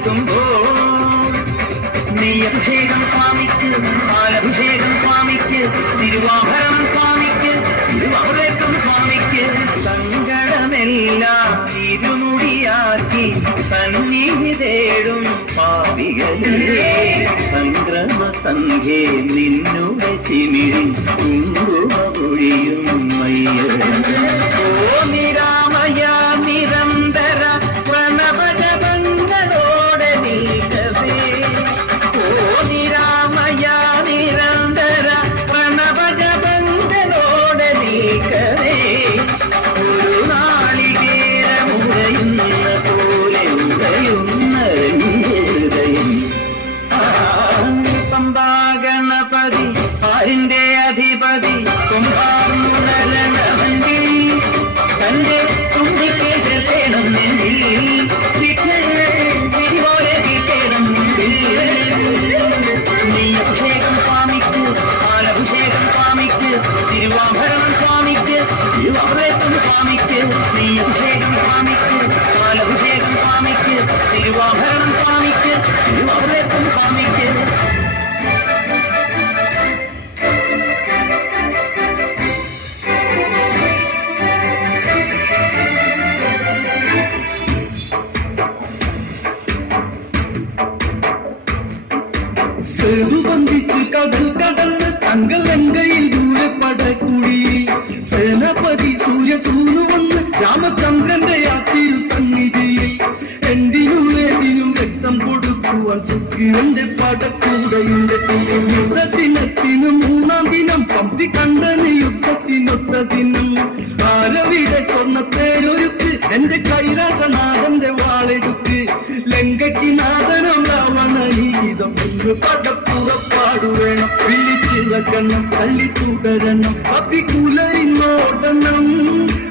കളവച്ചാത്തണിയാൻ നീ അഭിഷേകം സ്വാമിക്ക് ആലഭിഷേകം സ്വാമിക്ക് തിരുവാഭരണം സ്വാമിക്ക് തിരുവാഭരണം സ്വാമിക്ക്. സങ്കടമെല്ലാം ഇരുമുടിയാക്കി സന്നിധി തേടും പാപികളെ സംക്രമ സന്ധ്യേ നിന്നുടെ കടന്ന് തങ്കലങ്കയിൽ ദൂരെ സൂര്യ സേനാപതി സൂര്യസൂനു വന്ന് രാമചന്ദ്രന്റെ ആ തിരുസന്നിധിയിൽ ഏതിനും രക്തം കൊടുക്കുവാൻ സുഖിരന്റെ പടക്കൂടയുടെ യുദ്ധദിനത്തിനും മൂന്നാം ദിനം പന്തി കണ്ടന് യുദ്ധത്തിനൊത്ത ദിനം. ആരവിടെ സ്വർണത്തേരൊരുക്ക് എന്റെ കൈലാസനാഥന്റെ വാളെടുക്ക്. ലങ്കയ്ക്ക് നാഥനം രാവണീതം എന്ന് പടപ്പുറപ്പാടുവേണം. വിളിച്ചു വെക്കണം തള്ളി തുടരണം അപ്പിക്കുലരിന്നോടണം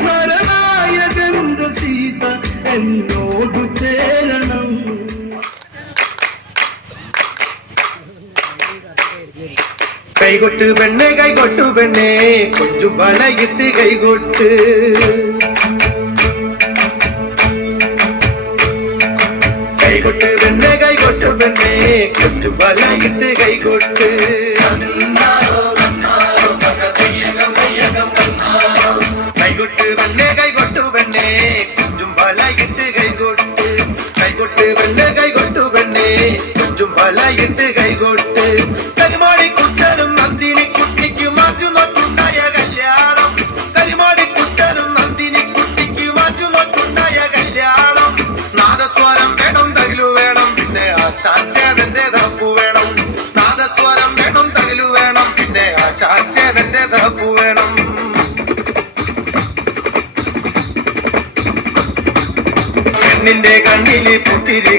നരനായകന്റെ സീത എന്നോടു ചേരണം കൈകൊട്ട് പെണ്ണെ കൈകൊട്ടു പെണ്ണെ കൊച്ചു വളയിട്ട് കൈകൊട്ട് കൈകൊട്ട് പെണ്ണെ കൈകൊട്ടു പെണ്ണെ കൊച്ചു വളയിട്ട് കൈകൊട്ട് കൈകൊട്ട് കൊഞ്ചും പലയിട്ട് കൈകൊട്ട്. കരിമാടി കുട്ടനും നന്ദിനി കുട്ടിക്ക് മാറ്റു നോക്കുണ്ടായ കല്യാണം. കരിമാടി കുട്ടനും നന്ദിനി കുട്ടിക്ക് മാറ്റു നോക്കുണ്ടായ കല്യാണം. നാദസ്വരം വേണം തകിലു വേണം പിന്നെ ആശാച്ചേതന്റെ തപ്പു വേണം. നാദസ്വരം വേണം തകിലു വേണം പിന്നെ ആശാച്ചേതന്റെ തപ്പു വേണം. നിന്റെ കണ്ണിലെ പുത്തിരി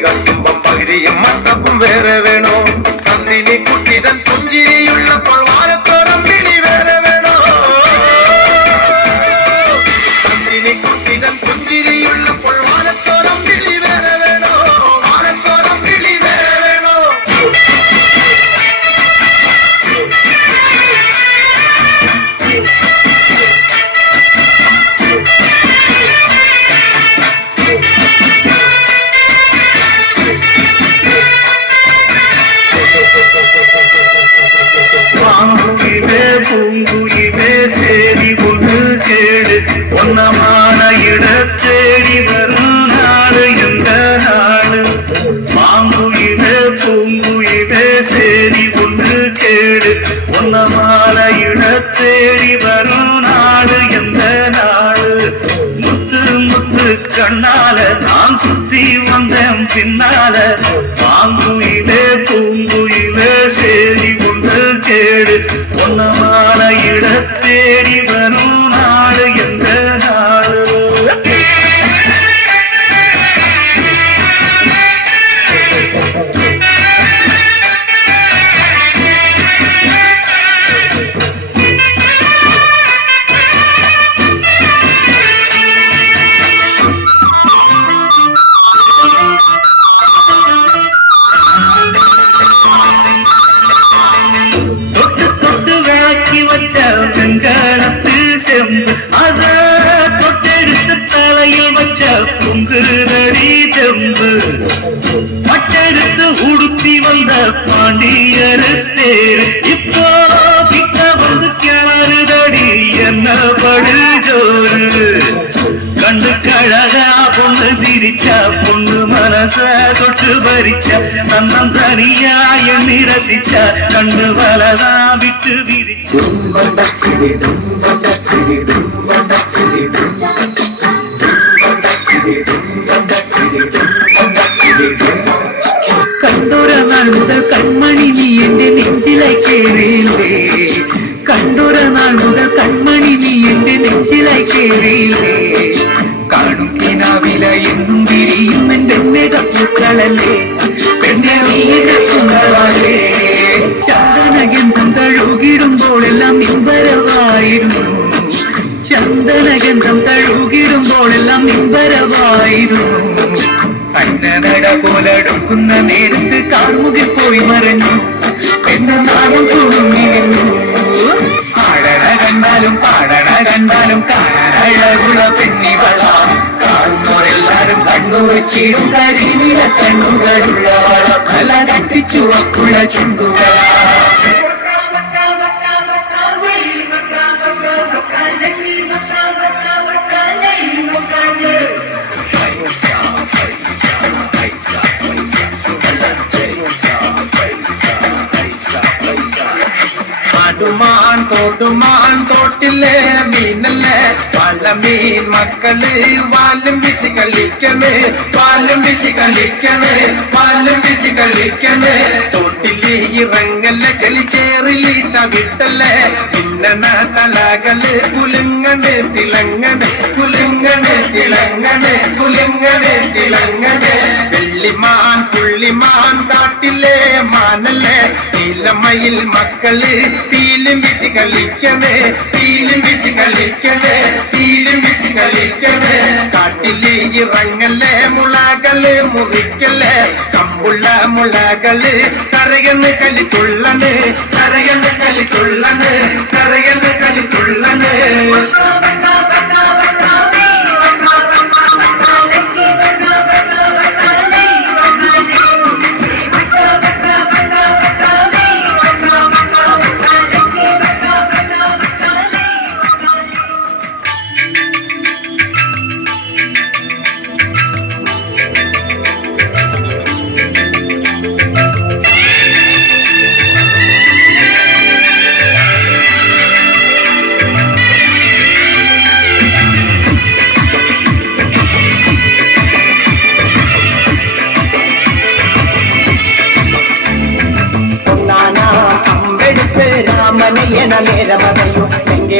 Namah. മരിച്ച നന്നം തനിയായി നിരസിച്ച കണ്ണു വലതാ വിട്ടു വിരിച്ചു കണ്ടൊര നാൾ കൺമണി നീ എന്റെ നെഞ്ചിലായി കേറിയില്ലേ? കണ്ടൊര നാൾ കൺമണി നീ എന്റെ നെഞ്ചിലായി കേറിയില്ലേ? കാണും കിനാവില എന്നും വിരിയും എന്റെ പൂക്കളല്ലേ പെണ്ണെ നീ എന്റെ ചന്ദനഗന്ധം ചന്ദനഗന്ധം തഴുകിടുമ്പോഴെല്ലാം നിമ്പരവായിരുന്നു ചന്ദനഗന്ധം തഴുകിടുമ്പോഴെല്ലാം നിമ്പരവായിരുന്നു അന്നനട പോലടുക്കുന്ന നേരത്ത് കാർമുകിൽ പോയി മറഞ്ഞു. പെണ്ണ നാടും കുടുങ്ങിയിരുന്നു ആടണ കണ്ടാലും പാടണ കണ്ടാലും കാണാനഴകുള്ള പെണ്ണിവള കാണുന്നവരെല്ലാരും കണ്ണൂർ ചീടും കരിനില കണ്ണുകളുള്ളവള. തല കട്ടിച്ചു വക്കുള്ള ചുണ്ടുകള. Waka waka വള്ളമീൻ മക്കൾ വാലും വിശി കളിക്കണേ വാലും വിശി കളിക്കണേ വാലും വിശി കളിക്കണേ. തോട്ടിൽ ചെളി ചേറിലി ചവിട്ടല്ലേ. പിന്നണ തലകൾ കുലുങ്ങണേ തിളങ്ങണേ കുലുങ്ങണേ തിളങ്ങണേ കുലുങ്ങണേ തിളങ്ങണേ. വെള്ളിമാൻ പുള്ളിമാൻ കാട്ടിലെ മാനല്ലേ? നീലമയിൽ മക്കൾ പീലും വിശി കളിക്കണേ പീലും വിശി കളിക്കണേ പീലും വിശി കളിക്കണേ. കാട്ടിൽ ഇറങ്ങല്ലേ മുളകൾ മുറിക്കല്ലേ? കമ്പുള്ള മുളകൾ കരകന്ന് കലി തുള്ളണ് കരകന്ന് കലി തുള്ളണ് കരകന്ന്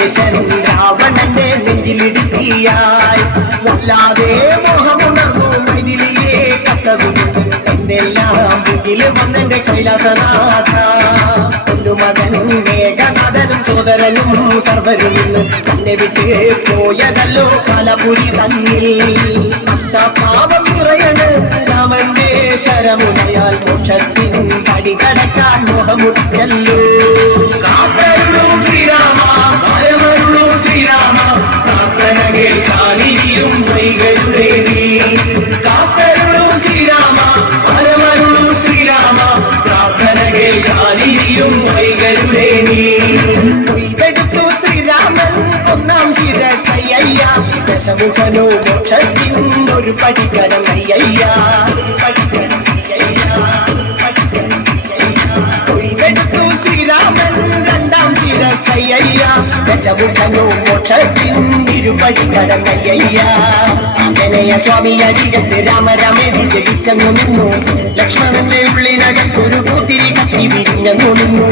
ലങ്കേശൻ രാവണന്റെ നെഞ്ചിലിടുക്കിയായി. വല്ലാതെ മോഹമുണർന്നു മൈതിലിയെ കത്തതുകൊണ്ട് എന്നെല്ലാം മുകിൽ വന്നെന്റെ കൈലാസനാഥ. മകനും മേഘനാഥനും സോദരനും സർവരും തന്നെ വിട്ട് പോയതല്ലോ കലപുരി തന്നിൽ. പശ്ചാത്താപം നിറയണ് രാമന്റെ ശരമുനയാൽ മോക്ഷത്തിനും കടികടക്കാൻ മോഹമുറ്റല്ലോ. കാത്തരുളൂ ശ്രീരാമ ശ്രീരാമ പ്രാർത്ഥന കേൾക്കാനിയും വൈകരുടെ നീ. കാത്തരുളൂ ശ്രീരാമ പരമരുളൂ ശ്രീരാമ പ്രാർത്ഥന കേൾക്കാനിയും വൈകരുടെ നീ. കൊയ്തെടുത്തു ശ്രീരാമൻ ഒന്നാം ശിരസയ്യ ദശമുഖലോ മോക്ഷത്തിൻ ഒരു പടിക്കടം അയ്യ ദശമുഖനോ മോക്ഷത്തിനും ഇരുപടി കടന്നയ്യ സ്വാമി അരികത്ത് രാമരാമേരി ജപിച്ചങ്ങു നിന്നു ലക്ഷ്മണന്റെ ഉള്ളിനകത്തൊരു പൂത്തിരി കത്തി വിരിഞ്ഞു നിന്നു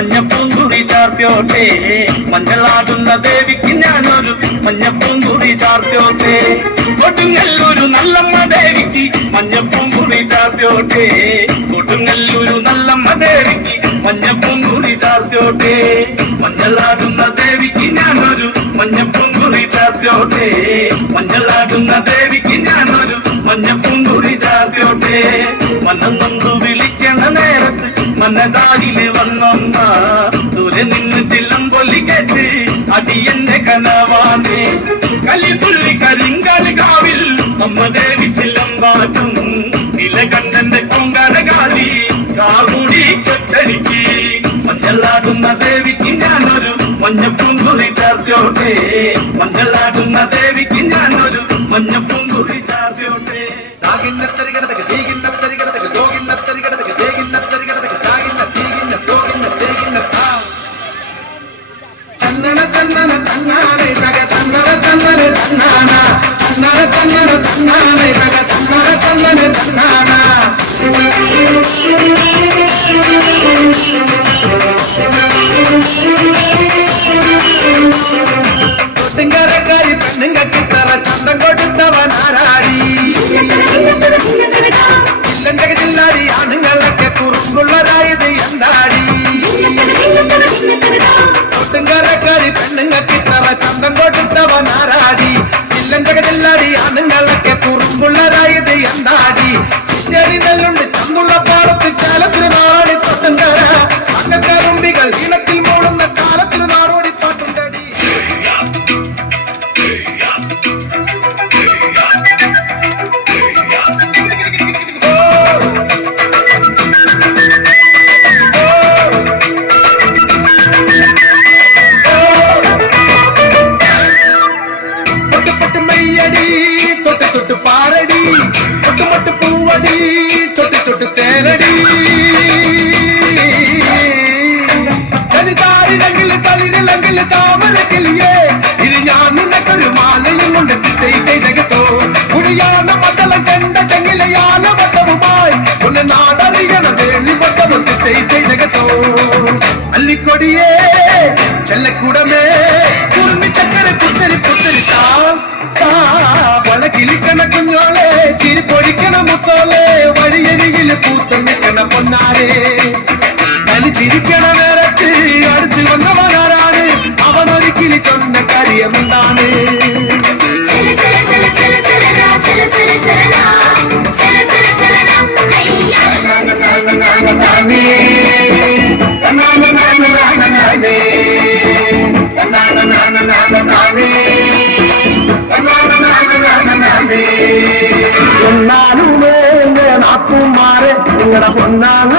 ഞാനൊരു മഞ്ഞപ്പൂങ്കുറി ചാർത്തിയോട്ടെ. മഞ്ഞളാടുന്ന ദേവിക്ക് ഞാനൊരു മഞ്ഞപ്പൂങ്കുറി ചാർത്തിയോട്ടെ. കൊടുങ്ങല്ലൊരു നല്ലമ്മ ദേവിക്ക് മഞ്ഞപ്പൂങ്കുറി ചാർത്തിയോട്ടെ. കൊടുങ്ങല്ലൊരു നല്ലമ്മ ദേവിക്ക് മഞ്ഞപ്പൂങ്കുറി ചാർത്തിയോട്ടെ. മഞ്ഞളാടുന്ന ദേവിക്ക് ഞാനൊരു മഞ്ഞപ്പൂങ്കുറി ചാർത്തിയോട്ടെ. മഞ്ഞളാടുന്ന ദേവിക്ക് ഞാനൊരു മഞ്ഞപ്പൂങ്കുറി ചാർത്തിയോട്ടെ. വിളിക്കണ നേരത്ത് മനതാരിൽ വന്നൊന്ന ദൂരെ നിന്ന് ചില്ലം പൊല്ലി കേട്ട് അടിയന്റെ കനവാനെ കലിപുള്ളി കരിങ്കാൽ കാവിൽ അമ്മ ദേവി ചില്ലം പാട്ടും നിലകണ്ഠന്റെ പൊങ്കാല കാലി കാർമുടി കൊട്ടടിക്ക്. മഞ്ഞളാടുന്ന ദേവിക്ക് ഞാനൊരു മഞ്ഞപ്പൂങ്കുറി ചേർത്തോട്ടെ മഞ്ഞളാടുന്ന ദേവിക്ക് ഞാനൊരു മഞ്ഞപ്പൂങ്കുറി ചേർത്തോട്ടെ താകിന്നത്തരികിടതക്ക് తన్నానై తగ తన్నర తన్నర తన్నానా? తన్నర తన్నర తన్నానై తగ తన్నర తన్నర తన్నానా? போட்டு புத்தரி புத்தரித்தா பல கிளிக்கண குஞ்சாலே சிரி பொடிக்கண முத்தோலே வழியருகில் பூத்த மிக்கண பொன்னாரே தனி சிரிக்கண நேரத்து அடுத்து வந்தவனாரானு அவன் ஒரு கிளி சொன்ன கரிய முந்தானே. எங்கட பொண்ணான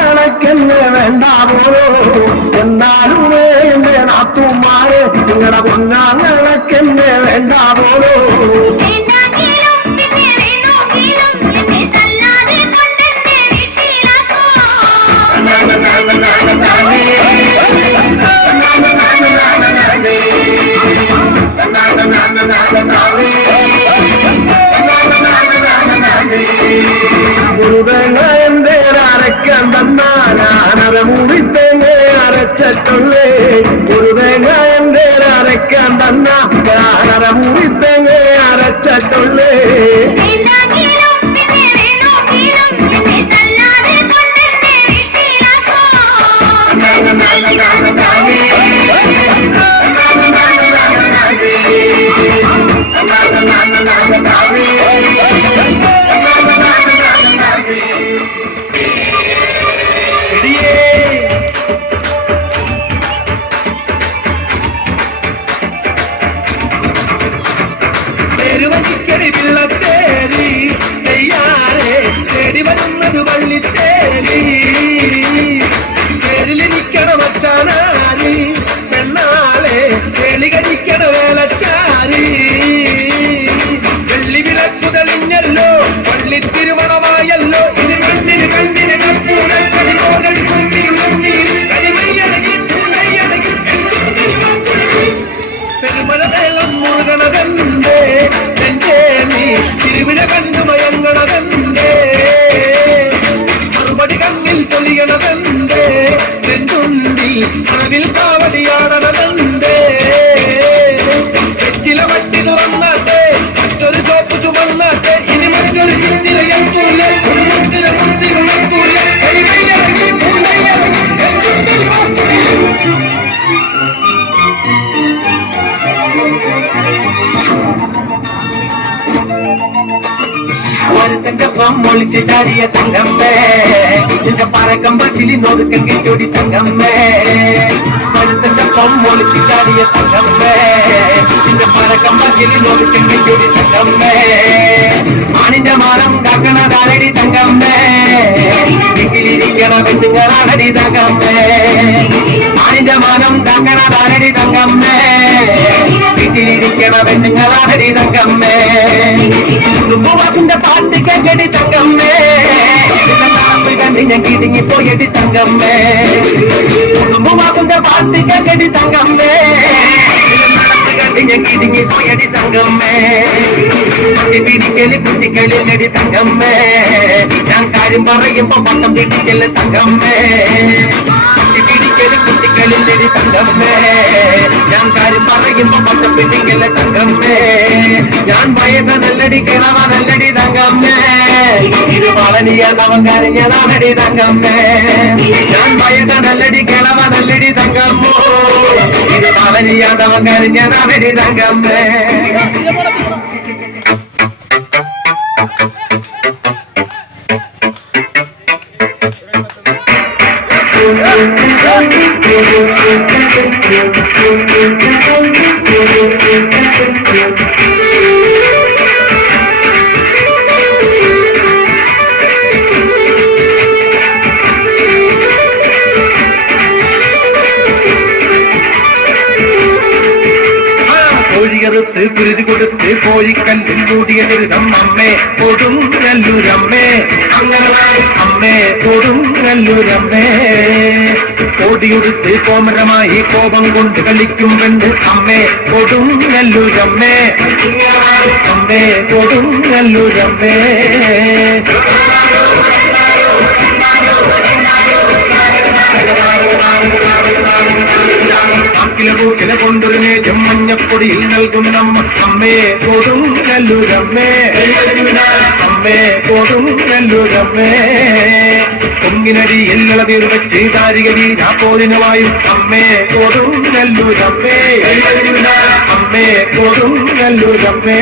தருவே തങ്കമ്മേ. ഇതിന്റെ പറക്കം പച്ചിലി നോക്കാൻ കിട്ടോടി തങ്കമ്മേ. ഒരുത്തന്റെ പം ഒളിച്ച് ചാടിയ തങ്കമ്മേ. ഇതിന്റെ പറക്കം പച്ചിലി നോക്കാൻ കിട്ടോടി തങ്കമ്മേ. ആണിന്റെ മാനം കാക്കണതാരടി തങ്കമ്മേ. വീട്ടിലിരിക്കണ പെണ്ണുങ്ങളാണടി തങ്കമ്മേ. ആണിന്റെ മാനം കാക്കണതാരടി തങ്കമ്മേ. വീട്ടിലിരിക്കണ പെണ്ണുങ്ങളാണടി തങ്കമ്മേ. നടപ്പ് കണ്ട് ഞാൻ കിടുങ്ങി പോയടി തങ്കമ്മേ കുടുംബവാസിന്റെ പാട്ട് കേക്കടി തങ്കമ്മേ ഇതിന്റെ നടപ്പ് കണ്ട് ഞാൻ കിടുങ്ങി പോയടി തങ്കമ്മേ പിടിക്കല് കുട്ടികളിലടി തങ്കമ്മേ ഞാൻ കാര്യം പറയുമ്പോ പട്ടം പിടിക്കല് തങ്കമ്മേ പിടിക്കല് കുട്ടികളിലടി തങ്കമ്മേ ഞാൻ കാര്യം പറയുമ്പോ പട്ടം പിടിക്കല് തങ്കമ്മേ ഞാൻ വയസ്സ നല്ലടി കിളവ നല്ലടി തങ്കമ്മേ ഇത് വളനിയാതവൻ കരഞ്ഞതാണടി തങ്കമ്മേ ഞാൻ വയസ നല്ലടി കിളവ നല്ലടി തങ്കമ്മോ. ഇത് വളനിയാതവൻ കരഞ്ഞതാണടി തങ്കമ്മേ Thank കുരുതി കൊടുത്ത് കോഴിക്കല്ലിൽ കൂടിയ ദുരിതം അമ്മേ കൊടും നല്ലൂരമ്മേ അങ്ങനെ വാഴും അമ്മേ നല്ലൂരമ്മേ. കോടിയുടുത്ത് കോമരമായി കോപം കൊണ്ട് കളിക്കും കണ്ട് അമ്മേ. കൊടും നല്ലൂരമ്മേ അമ്മേ കൊടും നല്ലൂരമ്മേ. മഞ്ഞപ്പൊടിയിൽ നൽകും അമ്മേ കൊടും നല്ലൂരമ്മേ. അമ്മേ കൊടും നല്ലൂരമ്മേ. പൊങ്ങിനടി എല്ലളതീർ വെച്ച് താരികരി പോലിനുമായും അമ്മേ കൊടും നല്ലൂരമ്മേ. അമ്മേ കൊടും നല്ലൂരമ്മേ.